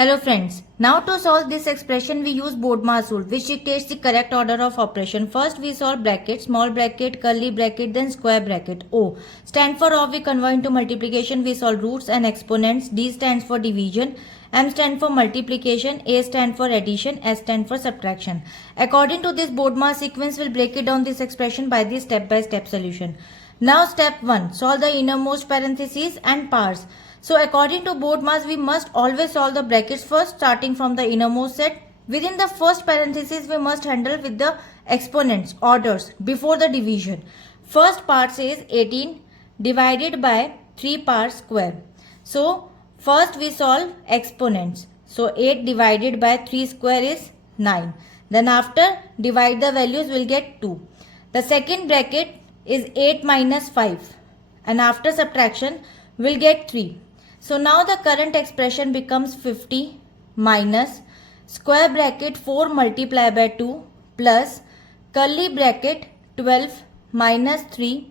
Hello friends, now to solve this expression we use BODMAS rule which dictates the correct order of operation. First we solve bracket, small bracket, curly bracket, then square bracket. O stand for of we convert into multiplication, we solve roots and exponents. D stands for division, M stand for multiplication, A stand for addition, S stand for subtraction. According to this BODMAS sequence we'll break it down this expression by the step-by-step solution. Now step 1, solve the innermost parentheses and parts. So according to BODMAS, we must always solve the brackets first starting from the innermost set. Within the first parenthesis, we must handle with the exponents, orders before the division. First part says 18 divided by 3 part square. So first we solve exponents. So 8 divided by 3 square is 9. Then after divide the values we'll get 2. The second bracket is 8 minus 5 and after subtraction we'll get 3. So now the current expression becomes 50 minus square bracket 4 multiplied by 2 plus curly bracket 12 minus 3,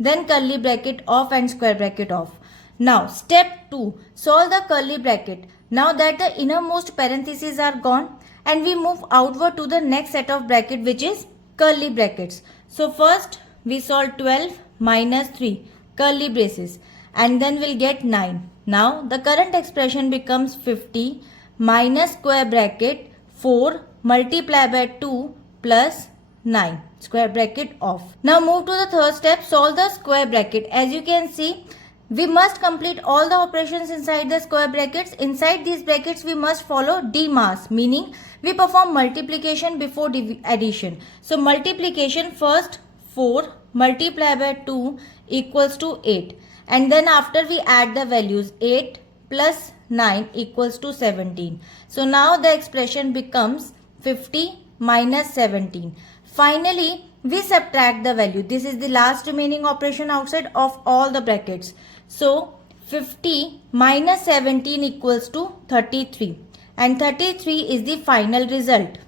then curly bracket off and square bracket off. Now step 2, solve the curly bracket. Now that the innermost parentheses are gone and we move outward to the next set of bracket which is curly brackets. So first we solve 12 minus 3 curly braces and then we'll get 9. Now the current expression becomes 50 minus square bracket 4 multiplied by 2 plus 9 square bracket off. Now move to the third step, solve the square bracket. As you can see, we must complete all the operations inside the square brackets. Inside these brackets we must follow DMAS, meaning we perform multiplication before addition. So multiplication, first 4 multiplied by 2 equals to 8. And then after we add the values, 8 plus 9 equals to 17. So now the expression becomes 50 minus 17. Finally, we subtract the value. This is the last remaining operation outside of all the brackets. So 50 minus 17 equals to 33. And 33 is the final result.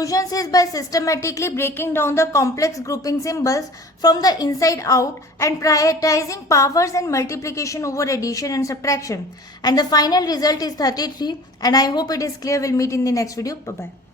Solution is by systematically breaking down the complex grouping symbols from the inside out and prioritizing powers and multiplication over addition and subtraction. And the final result is 33. And I hope it is clear. We'll meet in the next video. Bye-bye.